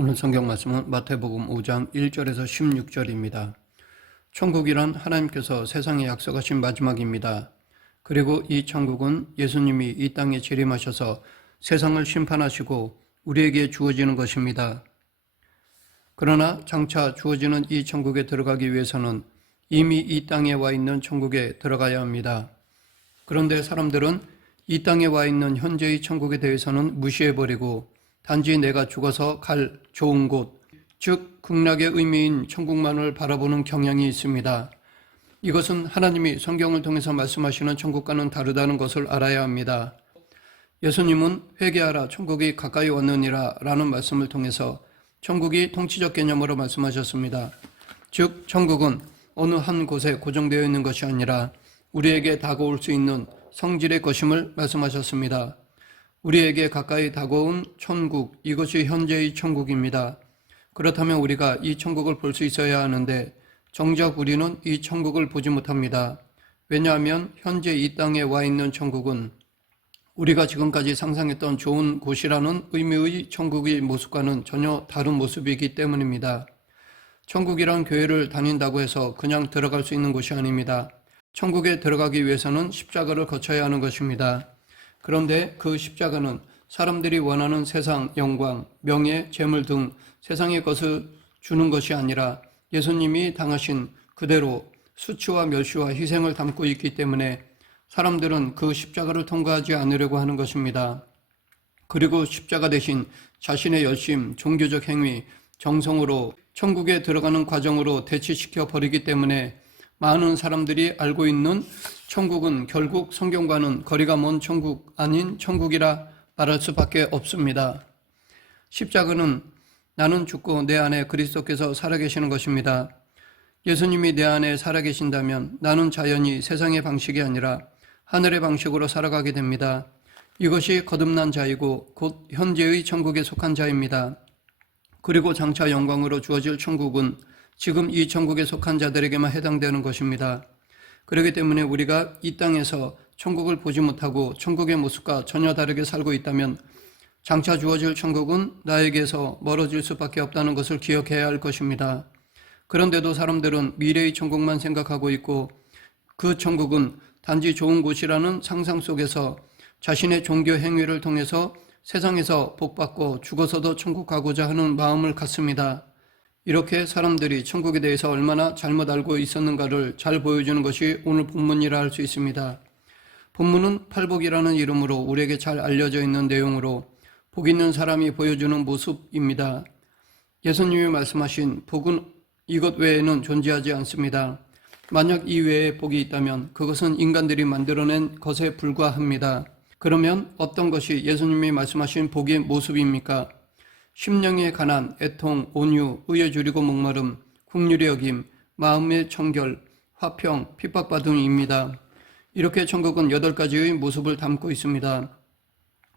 오늘 성경 말씀은 마태복음 5장 1절에서 16절입니다. 천국이란 하나님께서 세상에 약속하신 마지막입니다. 그리고 이 천국은 예수님이 이 땅에 재림하셔서 세상을 심판하시고 우리에게 주어지는 것입니다. 그러나 장차 주어지는 이 천국에 들어가기 위해서는 이미 이 땅에 와 있는 천국에 들어가야 합니다. 그런데 사람들은 이 땅에 와 있는 현재의 천국에 대해서는 무시해버리고 단지 내가 죽어서 갈 좋은 곳, 즉 극락의 의미인 천국만을 바라보는 경향이 있습니다. 이것은 하나님이 성경을 통해서 말씀하시는 천국과는 다르다는 것을 알아야 합니다. 예수님은 회개하라 천국이 가까이 왔느니라 라는 말씀을 통해서 천국이 통치적 개념으로 말씀하셨습니다. 즉 천국은 어느 한 곳에 고정되어 있는 것이 아니라 우리에게 다가올 수 있는 성질의 것임을 말씀하셨습니다. 우리에게 가까이 다가온 천국, 이것이 현재의 천국입니다. 그렇다면 우리가 이 천국을 볼 수 있어야 하는데 정작 우리는 이 천국을 보지 못합니다. 왜냐하면 현재 이 땅에 와 있는 천국은 우리가 지금까지 상상했던 좋은 곳이라는 의미의 천국의 모습과는 전혀 다른 모습이기 때문입니다. 천국이란 교회를 다닌다고 해서 그냥 들어갈 수 있는 곳이 아닙니다. 천국에 들어가기 위해서는 십자가를 거쳐야 하는 것입니다. 그런데 그 십자가는 사람들이 원하는 세상, 영광, 명예, 재물 등 세상의 것을 주는 것이 아니라 예수님이 당하신 그대로 수치와 멸시와 희생을 담고 있기 때문에 사람들은 그 십자가를 통과하지 않으려고 하는 것입니다. 그리고 십자가 대신 자신의 열심, 종교적 행위, 정성으로 천국에 들어가는 과정으로 대치시켜 버리기 때문에 많은 사람들이 알고 있는 천국은 결국 성경과는 거리가 먼 천국 아닌 천국이라 말할 수밖에 없습니다. 십자가는 나는 죽고 내 안에 그리스도께서 살아계시는 것입니다. 예수님이 내 안에 살아계신다면 나는 자연히 세상의 방식이 아니라 하늘의 방식으로 살아가게 됩니다. 이것이 거듭난 자이고 곧 현재의 천국에 속한 자입니다. 그리고 장차 영광으로 주어질 천국은 지금 이 천국에 속한 자들에게만 해당되는 것입니다. 그렇기 때문에 우리가 이 땅에서 천국을 보지 못하고 천국의 모습과 전혀 다르게 살고 있다면 장차 주어질 천국은 나에게서 멀어질 수밖에 없다는 것을 기억해야 할 것입니다. 그런데도 사람들은 미래의 천국만 생각하고 있고 그 천국은 단지 좋은 곳이라는 상상 속에서 자신의 종교 행위를 통해서 세상에서 복받고 죽어서도 천국 가고자 하는 마음을 갖습니다. 이렇게 사람들이 천국에 대해서 얼마나 잘못 알고 있었는가를 잘 보여주는 것이 오늘 본문이라 할 수 있습니다. 본문은 팔복이라는 이름으로 우리에게 잘 알려져 있는 내용으로 복 있는 사람이 보여주는 모습입니다. 예수님이 말씀하신 복은 이것 외에는 존재하지 않습니다. 만약 이 외에 복이 있다면 그것은 인간들이 만들어낸 것에 불과합니다. 그러면 어떤 것이 예수님이 말씀하신 복의 모습입니까? 심령의 가난, 애통, 온유, 의에 줄이고 목마름, 긍휼히 여김, 마음의 청결, 화평, 핍박받음입니다. 이렇게 천국은 8가지의 모습을 담고 있습니다.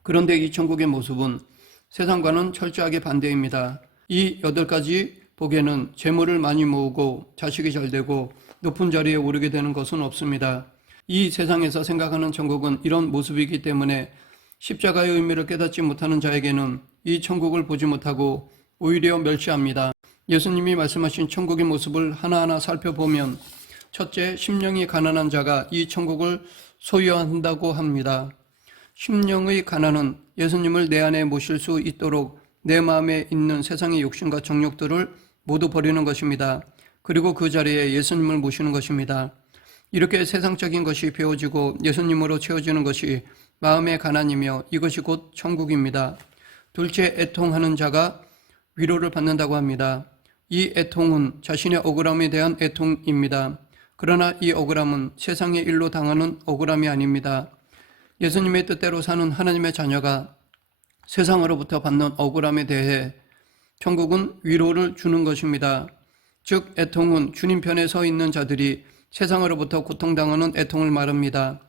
그런데 이 천국의 모습은 세상과는 철저하게 반대입니다. 이 8가지 복에는 재물을 많이 모으고 자식이 잘 되고 높은 자리에 오르게 되는 것은 없습니다. 이 세상에서 생각하는 천국은 이런 모습이기 때문에 십자가의 의미를 깨닫지 못하는 자에게는 이 천국을 보지 못하고 오히려 멸시합니다. 예수님이 말씀하신 천국의 모습을 하나하나 살펴보면 첫째, 심령이 가난한 자가 이 천국을 소유한다고 합니다. 심령의 가난은 예수님을 내 안에 모실 수 있도록 내 마음에 있는 세상의 욕심과 정욕들을 모두 버리는 것입니다. 그리고 그 자리에 예수님을 모시는 것입니다. 이렇게 세상적인 것이 배워지고 예수님으로 채워지는 것이 마음의 가난이며 이것이 곧 천국입니다. 둘째, 애통하는 자가 위로를 받는다고 합니다. 이 애통은 자신의 억울함에 대한 애통입니다. 그러나 이 억울함은 세상의 일로 당하는 억울함이 아닙니다. 예수님의 뜻대로 사는 하나님의 자녀가 세상으로부터 받는 억울함에 대해 천국은 위로를 주는 것입니다. 즉 애통은 주님 편에 서 있는 자들이 세상으로부터 고통당하는 애통을 말합니다.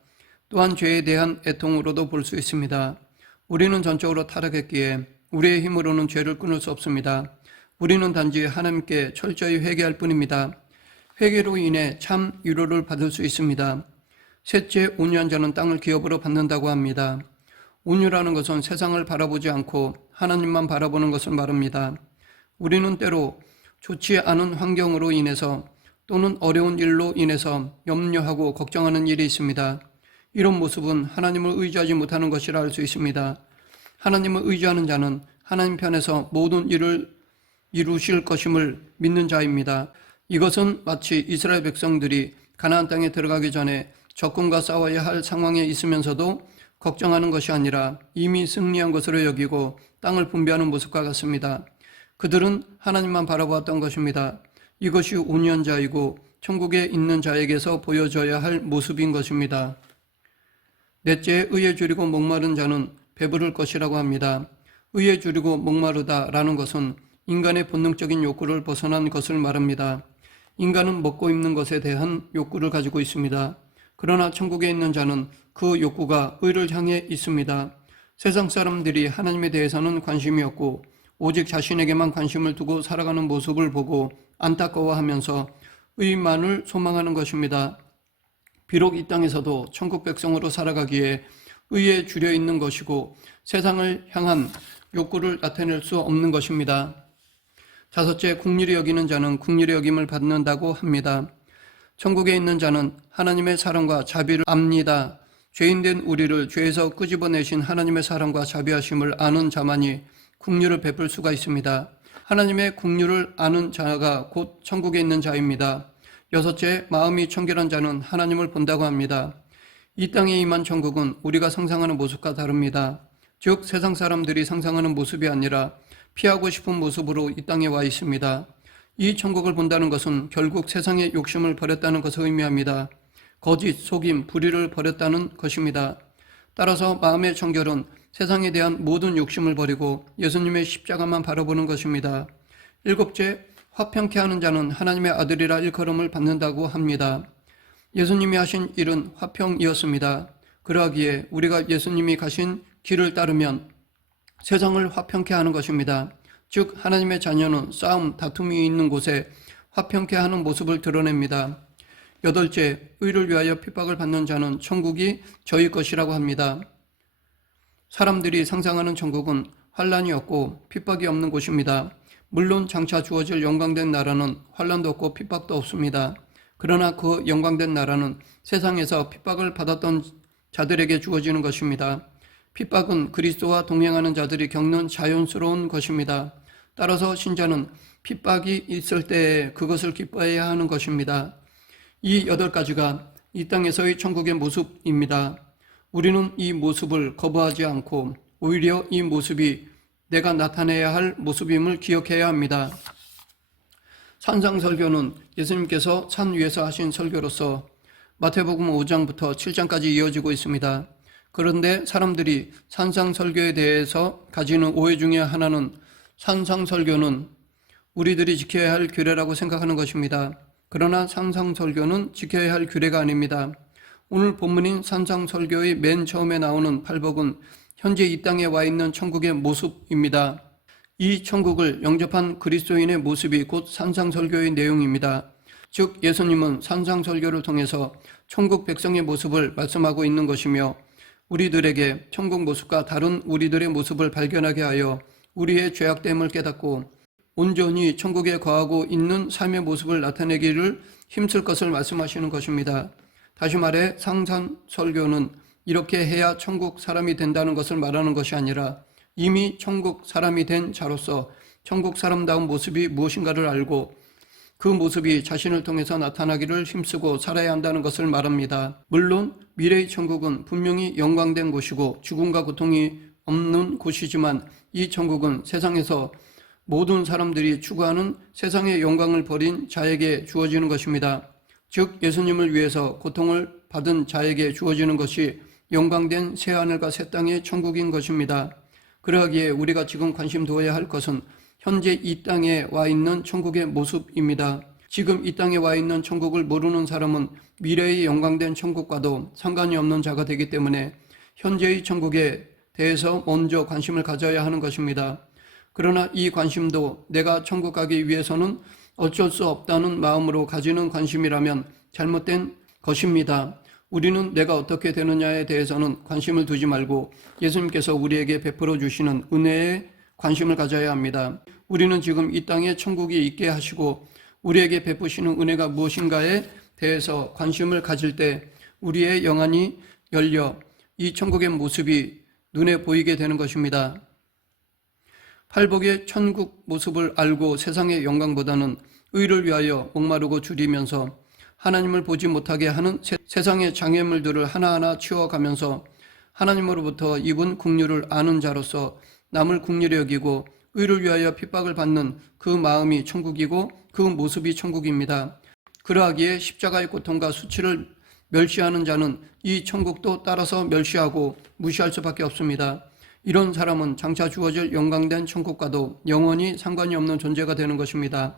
또한 죄에 대한 애통으로도 볼 수 있습니다. 우리는 전적으로 타락했기에 우리의 힘으로는 죄를 끊을 수 없습니다. 우리는 단지 하나님께 철저히 회개할 뿐입니다. 회개로 인해 참 위로를 받을 수 있습니다. 셋째, 온유한 자는 땅을 기업으로 받는다고 합니다. 온유라는 것은 세상을 바라보지 않고 하나님만 바라보는 것을 말합니다. 우리는 때로 좋지 않은 환경으로 인해서 또는 어려운 일로 인해서 염려하고 걱정하는 일이 있습니다. 이런 모습은 하나님을 의지하지 못하는 것이라 할 수 있습니다. 하나님을 의지하는 자는 하나님 편에서 모든 일을 이루실 것임을 믿는 자입니다. 이것은 마치 이스라엘 백성들이 가나안 땅에 들어가기 전에 적군과 싸워야 할 상황에 있으면서도 걱정하는 것이 아니라 이미 승리한 것으로 여기고 땅을 분배하는 모습과 같습니다. 그들은 하나님만 바라보았던 것입니다. 이것이 운연자이고 천국에 있는 자에게서 보여져야 할 모습인 것입니다. 넷째, 의에 줄이고 목마른 자는 배부를 것이라고 합니다. 의에 줄이고 목마르다라는 것은 인간의 본능적인 욕구를 벗어난 것을 말합니다. 인간은 먹고 입는 것에 대한 욕구를 가지고 있습니다. 그러나 천국에 있는 자는 그 욕구가 의를 향해 있습니다. 세상 사람들이 하나님에 대해서는 관심이 없고 오직 자신에게만 관심을 두고 살아가는 모습을 보고 안타까워하면서 의만을 소망하는 것입니다. 비록 이 땅에서도 천국 백성으로 살아가기에 의에 줄여 있는 것이고 세상을 향한 욕구를 나타낼 수 없는 것입니다. 다섯째, 긍휼히 여기는 자는 긍휼히 여김을 받는다고 합니다. 천국에 있는 자는 하나님의 사랑과 자비를 압니다. 죄인된 우리를 죄에서 끄집어내신 하나님의 사랑과 자비하심을 아는 자만이 긍휼을 베풀 수가 있습니다. 하나님의 긍휼을 아는 자가 곧 천국에 있는 자입니다. 여섯째, 마음이 청결한 자는 하나님을 본다고 합니다. 이 땅에 임한 천국은 우리가 상상하는 모습과 다릅니다. 즉 세상 사람들이 상상하는 모습이 아니라 피하고 싶은 모습으로 이 땅에 와 있습니다. 이 천국을 본다는 것은 결국 세상의 욕심을 버렸다는 것을 의미합니다. 거짓, 속임, 불의를 버렸다는 것입니다. 따라서 마음의 청결은 세상에 대한 모든 욕심을 버리고 예수님의 십자가만 바라보는 것입니다. 일곱째, 화평케 하는 자는 하나님의 아들이라 일컬음을 받는다고 합니다. 예수님이 하신 일은 화평이었습니다. 그러하기에 우리가 예수님이 가신 길을 따르면 세상을 화평케 하는 것입니다. 즉 하나님의 자녀는 싸움, 다툼이 있는 곳에 화평케 하는 모습을 드러냅니다. 여덟째, 의를 위하여 핍박을 받는 자는 천국이 저희 것이라고 합니다. 사람들이 상상하는 천국은 환란이 없고 핍박이 없는 곳입니다. 물론 장차 주어질 영광된 나라는 환란도 없고 핍박도 없습니다. 그러나 그 영광된 나라는 세상에서 핍박을 받았던 자들에게 주어지는 것입니다. 핍박은 그리스도와 동행하는 자들이 겪는 자연스러운 것입니다. 따라서 신자는 핍박이 있을 때에 그것을 기뻐해야 하는 것입니다. 이 8가지가 이 땅에서의 천국의 모습입니다. 우리는 이 모습을 거부하지 않고 오히려 이 모습이 내가 나타내야 할 모습임을 기억해야 합니다. 산상설교는 예수님께서 산 위에서 하신 설교로서 마태복음 5장부터 7장까지 이어지고 있습니다. 그런데 사람들이 산상설교에 대해서 가지는 오해 중에 하나는 산상설교는 우리들이 지켜야 할 규례라고 생각하는 것입니다. 그러나 산상설교는 지켜야 할 규례가 아닙니다. 오늘 본문인 산상설교의 맨 처음에 나오는 팔복은 현재 이 땅에 와 있는 천국의 모습입니다. 이 천국을 영접한 그리스도인의 모습이 곧 산상설교의 내용입니다. 즉 예수님은 산상설교를 통해서 천국 백성의 모습을 말씀하고 있는 것이며 우리들에게 천국 모습과 다른 우리들의 모습을 발견하게 하여 우리의 죄악됨을 깨닫고 온전히 천국에 거하고 있는 삶의 모습을 나타내기를 힘쓸 것을 말씀하시는 것입니다. 다시 말해 산상설교는 이렇게 해야 천국 사람이 된다는 것을 말하는 것이 아니라 이미 천국 사람이 된 자로서 천국 사람다운 모습이 무엇인가를 알고 그 모습이 자신을 통해서 나타나기를 힘쓰고 살아야 한다는 것을 말합니다. 물론 미래의 천국은 분명히 영광된 곳이고 죽음과 고통이 없는 곳이지만 이 천국은 세상에서 모든 사람들이 추구하는 세상의 영광을 버린 자에게 주어지는 것입니다. 즉 예수님을 위해서 고통을 받은 자에게 주어지는 것이 영광된 새하늘과 새 땅의 천국인 것입니다. 그러하기에 우리가 지금 관심 두어야 할 것은 현재 이 땅에 와 있는 천국의 모습입니다. 지금 이 땅에 와 있는 천국을 모르는 사람은 미래의 영광된 천국과도 상관이 없는 자가 되기 때문에 현재의 천국에 대해서 먼저 관심을 가져야 하는 것입니다. 그러나 이 관심도 내가 천국 가기 위해서는 어쩔 수 없다는 마음으로 가지는 관심이라면 잘못된 것입니다. 우리는 내가 어떻게 되느냐에 대해서는 관심을 두지 말고 예수님께서 우리에게 베풀어 주시는 은혜에 관심을 가져야 합니다. 우리는 지금 이 땅에 천국이 있게 하시고 우리에게 베푸시는 은혜가 무엇인가에 대해서 관심을 가질 때 우리의 영안이 열려 이 천국의 모습이 눈에 보이게 되는 것입니다. 팔복의 천국 모습을 알고 세상의 영광보다는 의를 위하여 목마르고 줄이면서 하나님을 보지 못하게 하는 세상의 장애물들을 하나하나 치워가면서 하나님으로부터 입은 긍휼을 아는 자로서 남을 긍휼히 여기고 의를 위하여 핍박을 받는 그 마음이 천국이고 그 모습이 천국입니다. 그러하기에 십자가의 고통과 수치를 멸시하는 자는 이 천국도 따라서 멸시하고 무시할 수밖에 없습니다. 이런 사람은 장차 주어질 영광된 천국과도 영원히 상관이 없는 존재가 되는 것입니다.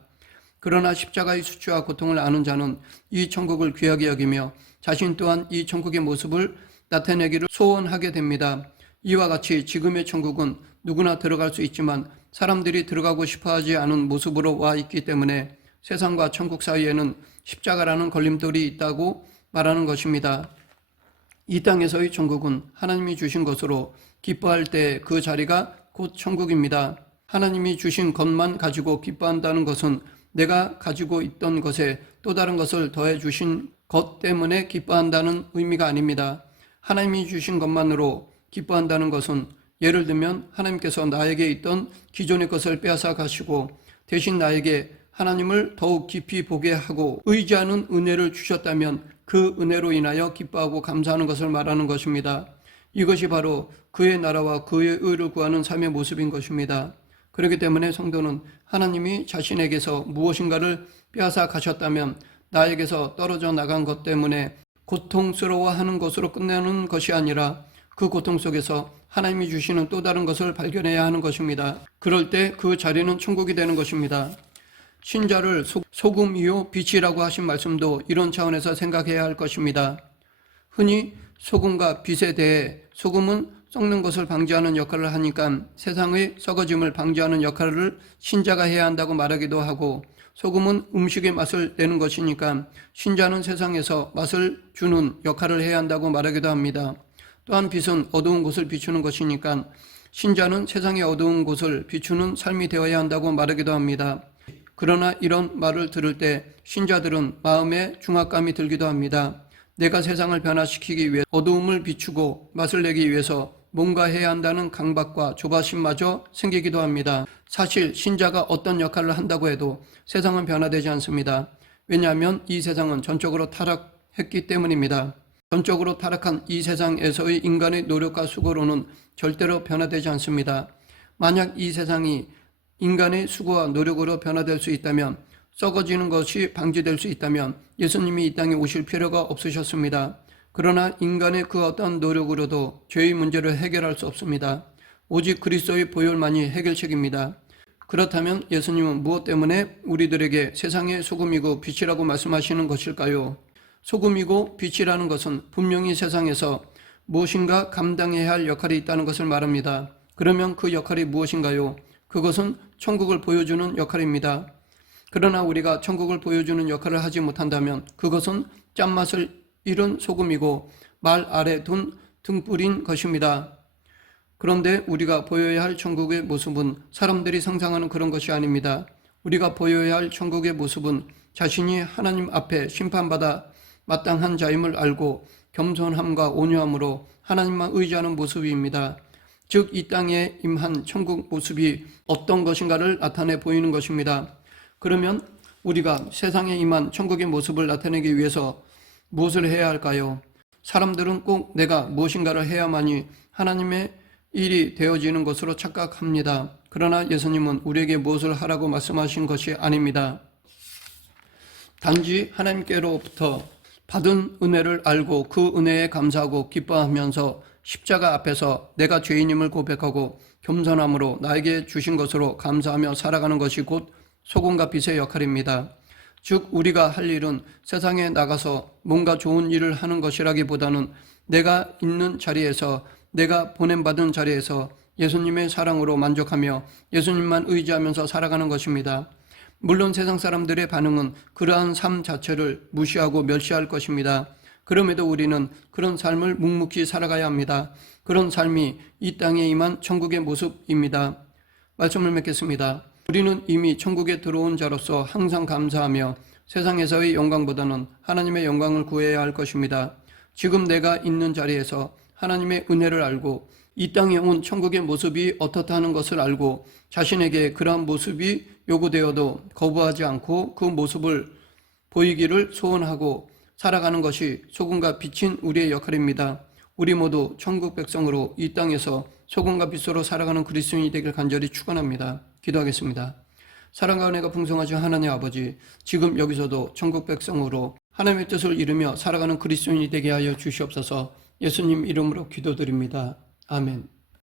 그러나 십자가의 수치와 고통을 아는 자는 이 천국을 귀하게 여기며 자신 또한 이 천국의 모습을 나타내기를 소원하게 됩니다. 이와 같이 지금의 천국은 누구나 들어갈 수 있지만 사람들이 들어가고 싶어하지 않은 모습으로 와 있기 때문에 세상과 천국 사이에는 십자가라는 걸림돌이 있다고 말하는 것입니다. 이 땅에서의 천국은 하나님이 주신 것으로 기뻐할 때 그 자리가 곧 천국입니다. 하나님이 주신 것만 가지고 기뻐한다는 것은 내가 가지고 있던 것에 또 다른 것을 더해 주신 것 때문에 기뻐한다는 의미가 아닙니다. 하나님이 주신 것만으로 기뻐한다는 것은 예를 들면 하나님께서 나에게 있던 기존의 것을 빼앗아 가시고 대신 나에게 하나님을 더욱 깊이 보게 하고 의지하는 은혜를 주셨다면 그 은혜로 인하여 기뻐하고 감사하는 것을 말하는 것입니다. 이것이 바로 그의 나라와 그의 의를 구하는 삶의 모습인 것입니다. 그렇기 때문에 성도는 하나님이 자신에게서 무엇인가를 빼앗아 가셨다면 나에게서 떨어져 나간 것 때문에 고통스러워하는 것으로 끝내는 것이 아니라 그 고통 속에서 하나님이 주시는 또 다른 것을 발견해야 하는 것입니다. 그럴 때 그 자리는 천국이 되는 것입니다. 신자를 소금이요 빛이라고 하신 말씀도 이런 차원에서 생각해야 할 것입니다. 흔히 소금과 빛에 대해 소금은 썩는 것을 방지하는 역할을 하니까 세상의 썩어짐을 방지하는 역할을 신자가 해야 한다고 말하기도 하고, 소금은 음식의 맛을 내는 것이니까 신자는 세상에서 맛을 주는 역할을 해야 한다고 말하기도 합니다. 또한 빛은 어두운 곳을 비추는 것이니까 신자는 세상의 어두운 곳을 비추는 삶이 되어야 한다고 말하기도 합니다. 그러나 이런 말을 들을 때 신자들은 마음에 중압감이 들기도 합니다. 내가 세상을 변화시키기 위해 어두움을 비추고 맛을 내기 위해서 뭔가 해야 한다는 강박과 조바심마저 생기기도 합니다. 사실 신자가 어떤 역할을 한다고 해도 세상은 변화되지 않습니다. 왜냐하면 이 세상은 전적으로 타락했기 때문입니다. 전적으로 타락한 이 세상에서의 인간의 노력과 수고로는 절대로 변화되지 않습니다. 만약 이 세상이 인간의 수고와 노력으로 변화될 수 있다면, 썩어지는 것이 방지될 수 있다면 예수님이 이 땅에 오실 필요가 없으셨습니다. 그러나 인간의 그 어떤 노력으로도 죄의 문제를 해결할 수 없습니다. 오직 그리스도의 보혈만이 해결책입니다. 그렇다면 예수님은 무엇 때문에 우리들에게 세상의 소금이고 빛이라고 말씀하시는 것일까요? 소금이고 빛이라는 것은 분명히 세상에서 무엇인가 감당해야 할 역할이 있다는 것을 말합니다. 그러면 그 역할이 무엇인가요? 그것은 천국을 보여주는 역할입니다. 그러나 우리가 천국을 보여주는 역할을 하지 못한다면 그것은 짠맛을 잃은 소금이고 말 아래 둔 등불인 것입니다. 그런데 우리가 보여야 할 천국의 모습은 사람들이 상상하는 그런 것이 아닙니다. 우리가 보여야 할 천국의 모습은 자신이 하나님 앞에 심판받아 마땅한 자임을 알고 겸손함과 온유함으로 하나님만 의지하는 모습입니다. 즉, 이 땅에 임한 천국 모습이 어떤 것인가를 나타내 보이는 것입니다. 그러면 우리가 세상에 임한 천국의 모습을 나타내기 위해서 무엇을 해야 할까요? 사람들은 꼭 내가 무엇인가를 해야만이 하나님의 일이 되어지는 것으로 착각합니다. 그러나 예수님은 우리에게 무엇을 하라고 말씀하신 것이 아닙니다. 단지 하나님께로부터 받은 은혜를 알고 그 은혜에 감사하고 기뻐하면서 십자가 앞에서 내가 죄인임을 고백하고 겸손함으로 나에게 주신 것으로 감사하며 살아가는 것이 곧 소금과 빛의 역할입니다. 즉, 우리가 할 일은 세상에 나가서 뭔가 좋은 일을 하는 것이라기보다는 내가 있는 자리에서, 내가 보냄받은 자리에서 예수님의 사랑으로 만족하며 예수님만 의지하면서 살아가는 것입니다. 물론 세상 사람들의 반응은 그러한 삶 자체를 무시하고 멸시할 것입니다. 그럼에도 우리는 그런 삶을 묵묵히 살아가야 합니다. 그런 삶이 이 땅에 임한 천국의 모습입니다. 말씀을 맺겠습니다. 우리는 이미 천국에 들어온 자로서 항상 감사하며 세상에서의 영광보다는 하나님의 영광을 구해야 할 것입니다. 지금 내가 있는 자리에서 하나님의 은혜를 알고 이 땅에 온 천국의 모습이 어떻다 하는 것을 알고 자신에게 그러한 모습이 요구되어도 거부하지 않고 그 모습을 보이기를 소원하고 살아가는 것이 소금과 빛인 우리의 역할입니다. 우리 모두 천국 백성으로 이 땅에서 소금과 빛으로 살아가는 그리스도인이 되길 간절히 축원합니다. 기도하겠습니다. 사랑과 은혜가 풍성하신 하나님 아버지, 지금 여기서도 천국 백성으로 하나님의 뜻을 이루며 살아가는 그리스도인이 되게 하여 주시옵소서. 예수님 이름으로 기도드립니다. 아멘.